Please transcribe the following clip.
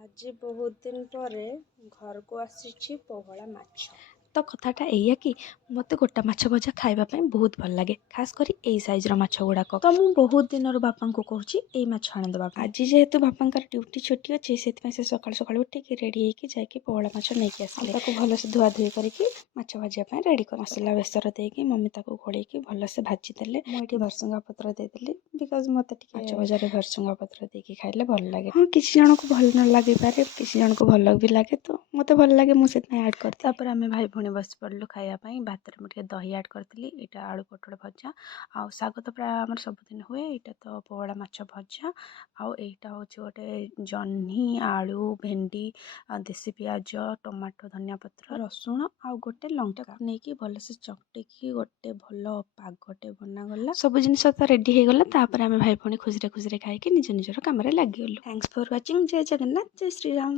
ଆଜି ବହୁତ ଦିନ ପରେ ଘରକୁ ଆସିଛି ପୋହଳା ମାଛ। ତ କଥାଟା ଏଇଆ କି ମୋତେ ଗୋଟା ମାଛ ଭଜା ଖାଇବା ପାଇଁ ବହୁତ ଭଲ ଲାଗେ, ଖାସ୍ କରି ଏଇ ସାଇଜ୍ର ମାଛ ଗୁଡ଼ାକ। ତ ମୁଁ ବହୁତ ଦିନରୁ ବାପାଙ୍କୁ କହୁଛି ଏଇ ମାଛ ଆଣିଦେବା ପାଇଁ। ଆଜି ଯେହେତୁ ବାପାଙ୍କର ଡ୍ୟୁଟି ଛୁଟି ଅଛି, ସେଥିପାଇଁ ସେ ସକାଳୁ ସକାଳୁ ଉଠିକି ରେଡ଼ି ହେଇକି ଯାଇକି ପୋହଳା ମାଛ ନେଇକି ଆସିଲେ। ତାକୁ ଭଲସେ ଧୁଆଧୁଇ କରିକି ମାଛ ଭାଜିବା ପାଇଁ ରେଡ଼ି କରି ମସଲା ବେସର ଦେଇକି ମମି ତାକୁ ଘୋଡ଼େଇକି ଭଲସେ ଭାଜି ଦେଲେ। ମୁଁ ଏଠି ଭୃସଙ୍ଗା ପତ୍ର ଦେଇଦେଲି, ବିକଜ ମୋତେ ଟିକେ ମାଛ ଭଜାରେ ଭୃସଙ୍ଗା ପତ୍ର ଦେଇକି ଖାଇଲେ ଭଲ ଲାଗେ। ହଁ, କିଛି ଜଣଙ୍କୁ ଭଲ ନ ଲାଗିପାରେ, କିଛି ଜଣଙ୍କୁ ଭଲ ବି ଲାଗେ, ତ ମୋତେ ଭଲ ଲାଗେ, ମୁଁ ସେଥିପାଇଁ ଆଡ଼୍ କରିଥିଲି। ତାପରେ ଆମେ ଭାଇ ଭଉଣୀ ବସି ପଡ଼ିଲୁ ଖାଇବା ପାଇଁ। ଭାତରେ ମୁଁ ଟିକେ ଦହି ଆଡ଼୍ କରିଥିଲି। ଏଇଟା ଆଳୁ ପୋଟଳ ଭଜା, ଆଉ ଶାଗ ତ ପ୍ରାୟ ଆମର ସବୁଦିନ ହୁଏ। ଏଇଟା ତ ପୋହଳା ମାଛ ଭଜା, ଆଉ ଏଇଟା ହେଉଛି ଗୋଟେ ଜହ୍ନି, ଆଳୁ, ଭେଣ୍ଡି, ଦେଶୀ ପିଆଜ, ଟମାଟୋ, ଧନିଆ ପତ୍ର, ରସୁଣ ଆଉ ଗୋଟେ ଲଙ୍କା ନେଇକି ଭଲସେ ଚକଟିକି ଗୋଟେ ଭଲ ପାଗଟେ ବନାଗଲା। ସବୁ ଜିନିଷ ତ ରେଡ଼ି ହେଇଗଲା। ତାପରେ ଆମେ ଭାଇ ଭଉଣୀ ଖୁସିରେ ଖୁସିରେ ଖାଇକି ନିଜ ନିଜର କାମରେ ଲାଗିଗଲୁ। Thanks for watching. ଜୟ ଜଗନ୍ନାଥ, ଜୟ ଶ୍ରୀରାମ।